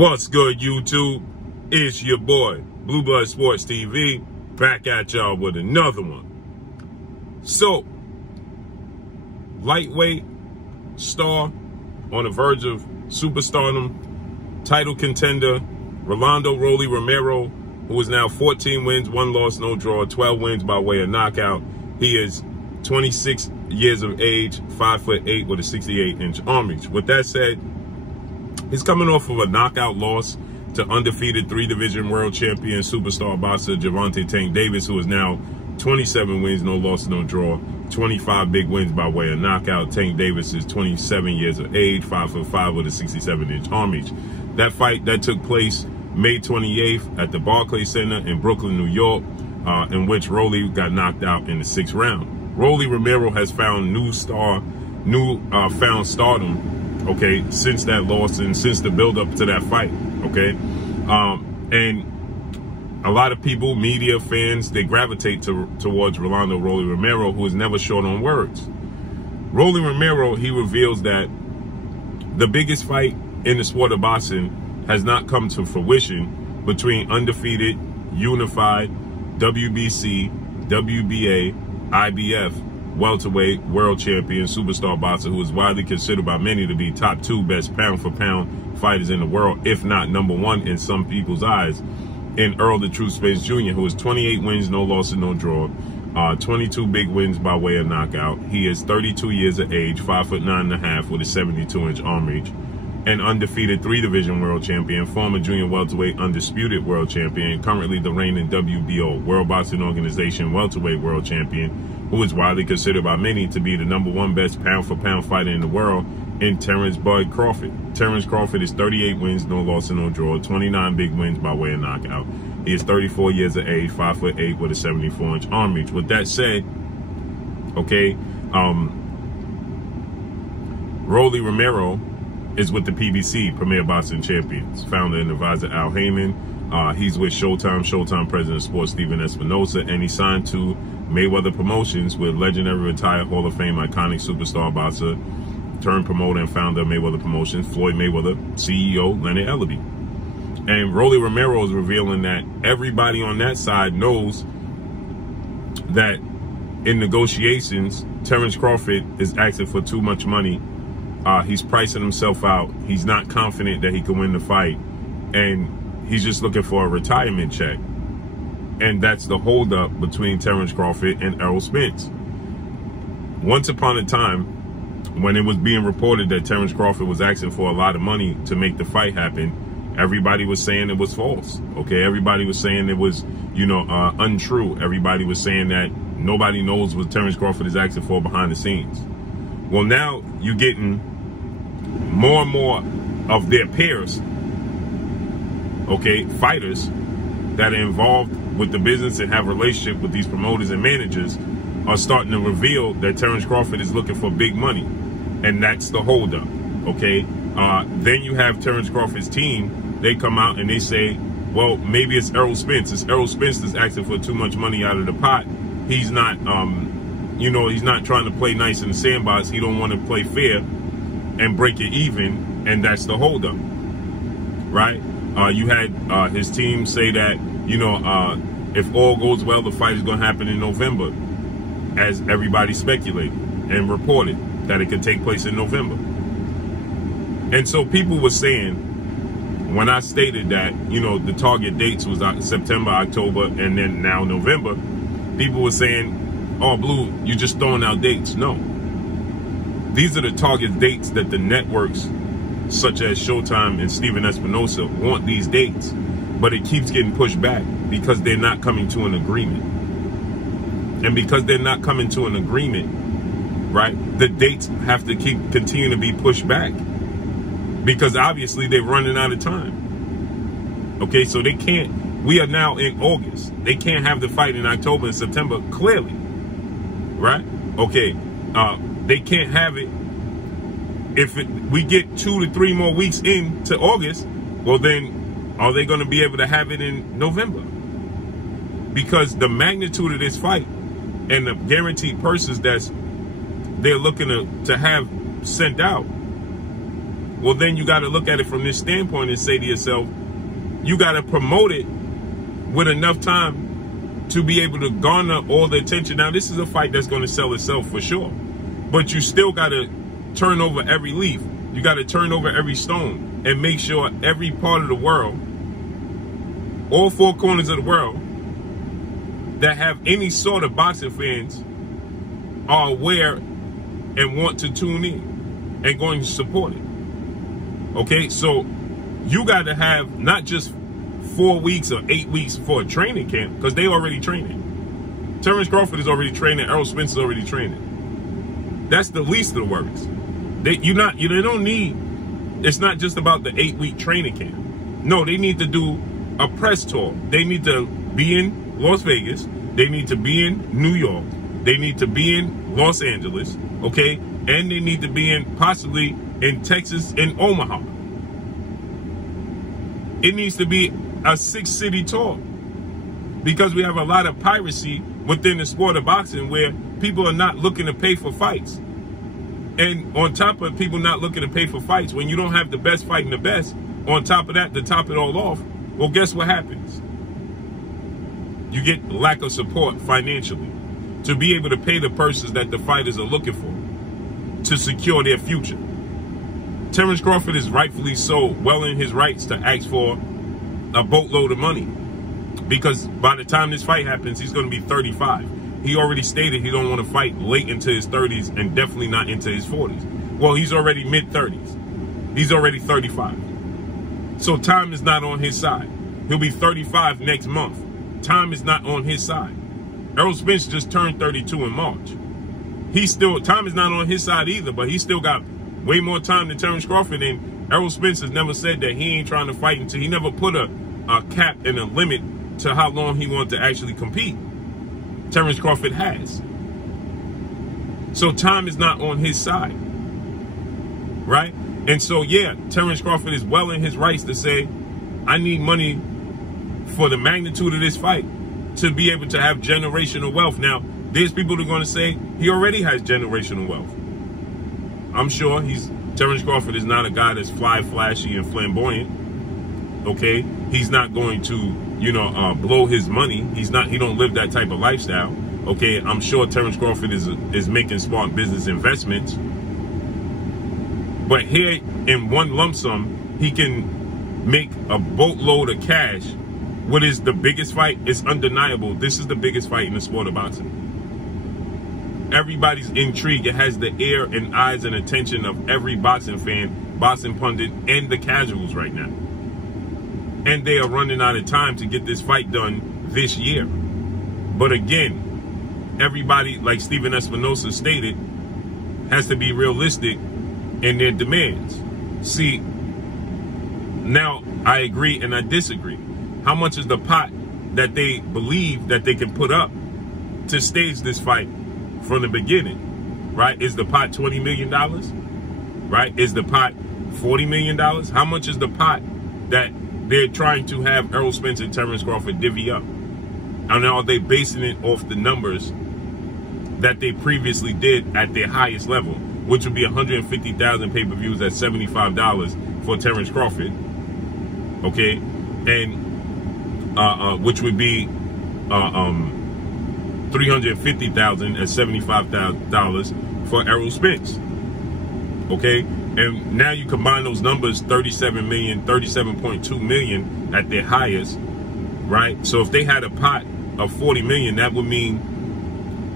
What's good, YouTube? It's your boy, Blue Blood Sports TV, back at y'all with another one. So, lightweight star on the verge of superstardom, title contender, Romero, who is now 14 wins, 1 loss, no draw, 12 wins by way of knockout. He is 26 years of age, 5'8" with a 68-inch arm reach. With that said, he's coming off of a knockout loss to undefeated 3-division world champion superstar boxer Gervonta Tank Davis, who is now 27 wins, no loss, no draw, 25 big wins by way of knockout. Tank Davis is 27 years of age, 5'5" with a 67-inch arm reach. That fight that took place May 28th at the Barclays Center in Brooklyn, New York, in which Rolly got knocked out in the 6th round. Romero has found found stardom, okay, since that loss and since the build-up to that fight, okay? And a lot of people, media, fans, they gravitate towards Rolando Rolly Romero, who is never short on words. Rolly Romero, he reveals that the biggest fight in the sport of boxing has not come to fruition between undefeated, unified, WBC, WBA, IBF, welterweight world champion superstar boxer who is widely considered by many to be top 2 best pound-for-pound fighters in the world, if not #1 in some people's eyes, in ERROL the Truth Spence Jr., who is 28 wins, no losses, no draw, 22 big wins by way of knockout. He is 32 years of age, 5'9.5" with a 72-inch arm reach, an undefeated 3-division world champion, former junior welterweight undisputed world champion, currently the reigning WBO, World Boxing Organization welterweight world champion, who is widely considered by many to be the #1 best pound-for-pound fighter in the world, in Terence Crawford. Terence Crawford is 38 wins, no loss, and no draw, 29 big wins by way of knockout. He is 34 years of age, 5'8" with a 74-inch arm reach. With that said, okay, Rolly Romero is with the PBC, Premier Boxing Champions, founder and advisor Al Heyman. He's with Showtime president of sports Stephen Espinosa, and he signed to Mayweather Promotions with legendary retired Hall of Fame iconic superstar boxer turned promoter and founder of Mayweather Promotions, Floyd Mayweather, CEO Leonard Ellaby. And Rolly Romero is revealing that everybody on that side knows that in negotiations, Terence Crawford is asking for too much money. He's pricing himself out. He's not confident that he can win the fight. And he's just looking for a retirement check. And that's the holdup between Terence Crawford and Errol Spence. Once upon a time, when it was being reported that Terence Crawford was asking for a lot of money to make the fight happen, everybody was saying it was false. Okay, everybody was saying it was, untrue. Everybody was saying that nobody knows what Terence Crawford is asking for behind the scenes. Well, now you're getting more and more of their peers, okay, fighters that are involved with the business and have relationship with these promoters and managers are starting to reveal that Terence Crawford is looking for big money. And that's the holdup, okay? Then you have Terence Crawford's team. They come out and they say, well, maybe it's Errol Spence. It's Errol Spence that's asking for too much money out of the pot. He's not, he's not trying to play nice in the sandbox. He don't want to play fair and break it even, and that's the holdup, right? You had his team say that, if all goes well, the fight is going to happen in November, as everybody speculated and reported that it could take place in November. And so people were saying, when I stated that, the target dates was September, October, and then now November, people were saying, oh, Blue, you're just throwing out dates. No. These are the target dates that the networks, such as Showtime and Stephen Espinosa, want these dates. But it keeps getting pushed back because they're not coming to an agreement. And because they're not coming to an agreement, right, the dates have to continue to be pushed back. Because obviously they're running out of time. Okay, so they can't, we are now in August. They can't have the fight in October and September, clearly. Right? Okay, they can't have it if we get 2 to 3 more weeks into August. Well, then are they going to be able to have it in November? Because the magnitude of this fight and the guaranteed purses they're looking to have sent out Well, then you got to look at it from this standpoint and say to yourself, you got to promote it with enough time to be able to garner all the attention. Now, this is a fight that's going to sell itself for sure, but you still got to turn over every leaf. You got to turn over every stone and make sure every part of the world, all four corners of the world that have any sort of boxing fans are aware and want to tune in and going to support it. Okay, so you got to have not just 4 weeks or 8 weeks for a training camp, because they already training. Terence Crawford is already training. Errol Spence is already training. That's the least of the worries. They don't need. It's not just about the 8-week training camp. No, they need to do a press tour. They need to be in Las Vegas. They need to be in New York. They need to be in Los Angeles. Okay, and they need to be in possibly in Texas and Omaha. It needs to be a 6-city tour, because we have a lot of piracy within the sport of boxing where people are not looking to pay for fights. And on top of people not looking to pay for fights, when you don't have the best fighting the best, on top of that, to top it all off, well, guess what happens? You get lack of support financially to be able to pay the purses that the fighters are looking for to secure their future. Terence Crawford is rightfully so well in his rights to ask for a boatload of money, because by the time this fight happens, he's going to be 35. He already stated he don't want to fight late into his 30s and definitely not into his 40s. Well, he's already mid-30s. He's already 35. So time is not on his side. He'll be 35 next month. Time is not on his side. Errol Spence just turned 32 in March. Time is not on his side either, but he still got way more time than Terence Crawford. And Errol Spence has never said that he ain't trying to fight until he never put a cap and a limit to how long he wanted to actually compete. Terence Crawford has. So time is not on his side, right? And so, yeah, Terence Crawford is well in his rights to say, I need money for the magnitude of this fight to be able to have generational wealth. Now, there's people that are going to say he already has generational wealth. I'm sure Terence Crawford is not a guy that's flashy and flamboyant. Okay, he's not going to, blow his money. He don't live that type of lifestyle. Okay, I'm sure Terence Crawford is making smart business investments. But here, in one lump sum, he can make a boatload of cash. What is the biggest fight? It's undeniable. This is the biggest fight in the sport of boxing. Everybody's intrigued. It has the ear and eyes and attention of every boxing fan, boxing pundit, and the casuals right now. And they are running out of time to get this fight done this year. But again, everybody, like Stephen Espinosa stated, has to be realistic in their demands. See, now I agree and I disagree. How much is the pot that they believe that they can put up to stage this fight from the beginning, right? Is the pot $20 million, right? Is the pot $40 million? How much is the pot that they're trying to have Errol Spence and Terence Crawford divvy up? And are they basing it off the numbers that they previously did at their highest level, which would be 150,000 pay-per-views at $75 for Terence Crawford, okay? And which would be 350,000 at $75,000 for Errol Spence. Okay, and now you combine those numbers, 37 million, 37.2 million at their highest, right? So if they had a pot of 40 million, that would mean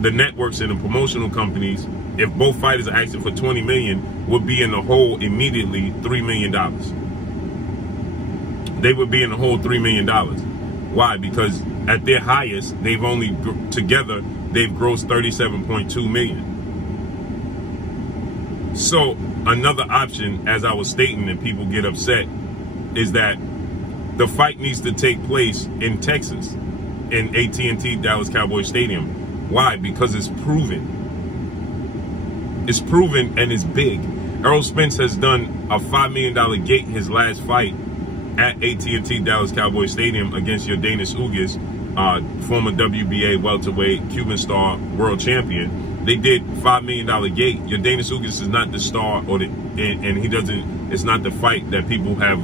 the networks and the promotional companies, if both fighters are asking for 20 million, would be in the hole immediately $3 million. They would be in the hole $3 million. Why? Because at their highest, they've only together they've grossed 37.2 million. So another option, as I was stating, and people get upset, is that the fight needs to take place in Texas, in AT&T Dallas Cowboys Stadium. Why? Because it's proven. It's proven and it's big. Errol Spence has done a $5 million gate his last fight at AT&T Dallas Cowboys Stadium against Yordenis Ugas, former WBA welterweight Cuban star world champion. they did $5 million gate. Your Dana Sugas is not the star, or and he doesn't. It's not the fight that people have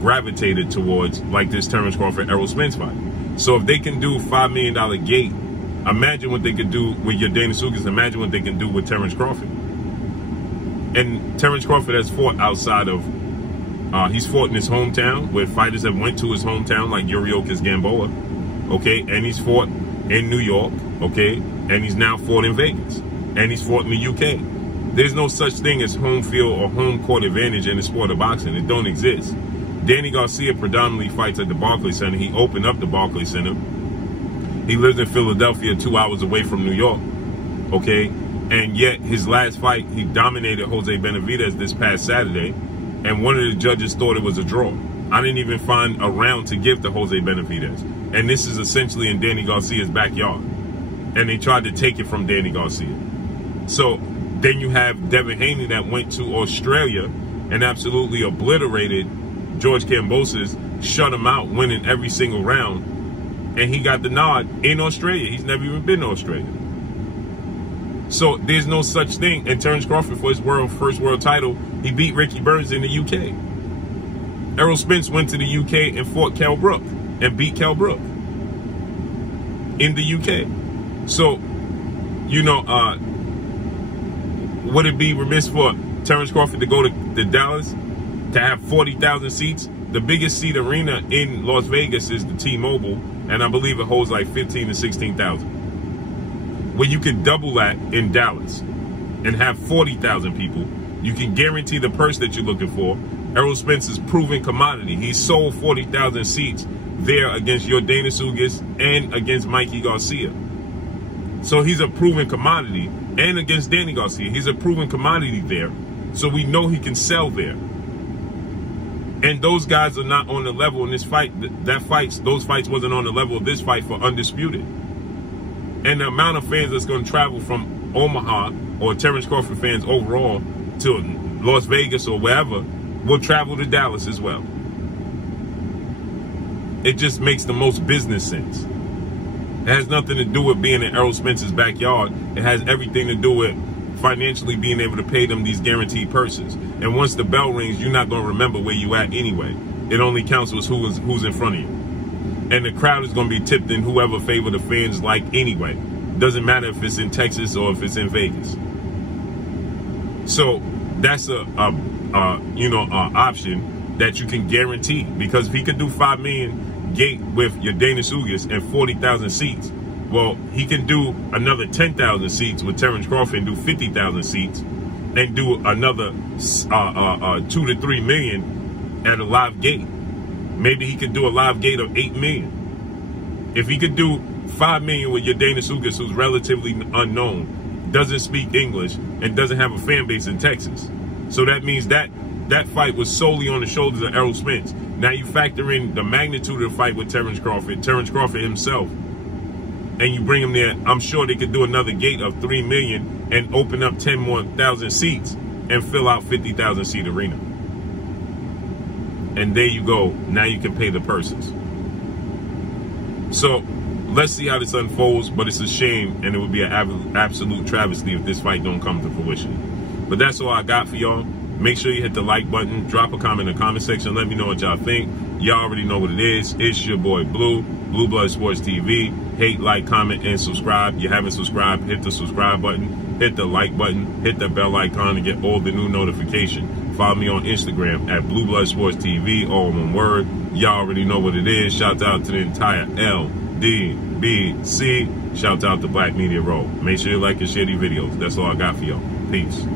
gravitated towards, like this Terence Crawford Errol Spence fight. So if they can do $5 million gate, imagine what they could do with your Dana Sugas. Imagine what they can do with Terence Crawford. And Terence Crawford has fought outside of. He's fought in his hometown, where fighters have went to his hometown, like Yuriokis Gamboa, okay? And he's fought in New York, okay? And he's now fought in Vegas. And he's fought in the UK. There's no such thing as home field or home court advantage in the sport of boxing. It don't exist. Danny Garcia predominantly fights at the Barclays Center. He opened up the Barclays Center. He lives in Philadelphia, 2 hours away from New York, okay? And yet, his last fight, he dominated Jose Benavidez this past Saturday. And one of the judges thought it was a draw. I didn't even find a round to give to Jose Benavidez. And this is essentially in Danny Garcia's backyard. And they tried to take it from Danny Garcia. So then you have Devin Haney that went to Australia and absolutely obliterated George Kambosos, shut him out, winning every single round. And he got the nod in Australia. He's never even been to Australia. So there's no such thing. And Terence Crawford, for his first world title, he beat Ricky Burns in the UK. Errol Spence went to the UK and fought Kell Brook and beat Kell Brook in the UK. So, you know, would it be remiss for Terence Crawford to go to Dallas to have 40,000 seats? The biggest seat arena in Las Vegas is the T-Mobile, and I believe it holds like 15 to 16,000. Well, you could double that in Dallas and have 40,000 people. You can guarantee the purse that you're looking for. Errol Spence is proven commodity. He sold 40,000 seats there against your Dana Sugas and against Mikey Garcia. So he's a proven commodity. And against Danny Garcia, he's a proven commodity there. So we know he can sell there. And those guys are not on the level in this fight. Those fights wasn't on the level of this fight for Undisputed. And the amount of fans that's going to travel from Omaha, or Terence Crawford fans overall, to Las Vegas or wherever, will travel to Dallas as well. It just makes the most business sense. It has nothing to do with being in Errol Spence's backyard. It has everything to do with financially being able to pay them these guaranteed purses. And once the bell rings, you're not going to remember where you at anyway. It only counts as who's in front of you. And the crowd is going to be tipped in whoever favor the fans like anyway. Doesn't matter if it's in Texas or if it's in Vegas. So that's a option that you can guarantee, because if he could do $5 million gate with your Dana Sugas and 40,000 seats, well, he can do another 10,000 seats with Terence Crawford and do 50,000 seats and do another 2 to 3 million at a live gate. Maybe he could do a live gate of 8 million. If he could do 5 million with your Dana Sugas, who's relatively unknown, doesn't speak English, and doesn't have a fan base in Texas. So that means that fight was solely on the shoulders of Errol Spence. Now you factor in the magnitude of the fight with Terence Crawford himself, and you bring him there, I'm sure they could do another gate of 3 million and open up 10 more thousand seats and fill out 50,000 seat arena. And there you go. Now you can pay the purses. So let's see how this unfolds, but it's a shame, and it would be an absolute travesty if this fight don't come to fruition. But that's all I got for y'all. Make sure you hit the like button, drop a comment in the comment section, let me know what y'all think. Y'all already know what it is. It's your boy Blue, Blue Blood Sports TV. Hate, like, comment, and subscribe. You haven't subscribed, hit the subscribe button, hit the like button, hit the bell icon to get all the new notifications. Follow me on Instagram at Blue Blood Sports TV, all in one word. Y'all already know what it is. Shout out to the entire LDBC. Shout out to Black Media Roll. Make sure you like and share these videos. That's all I got for y'all. Peace.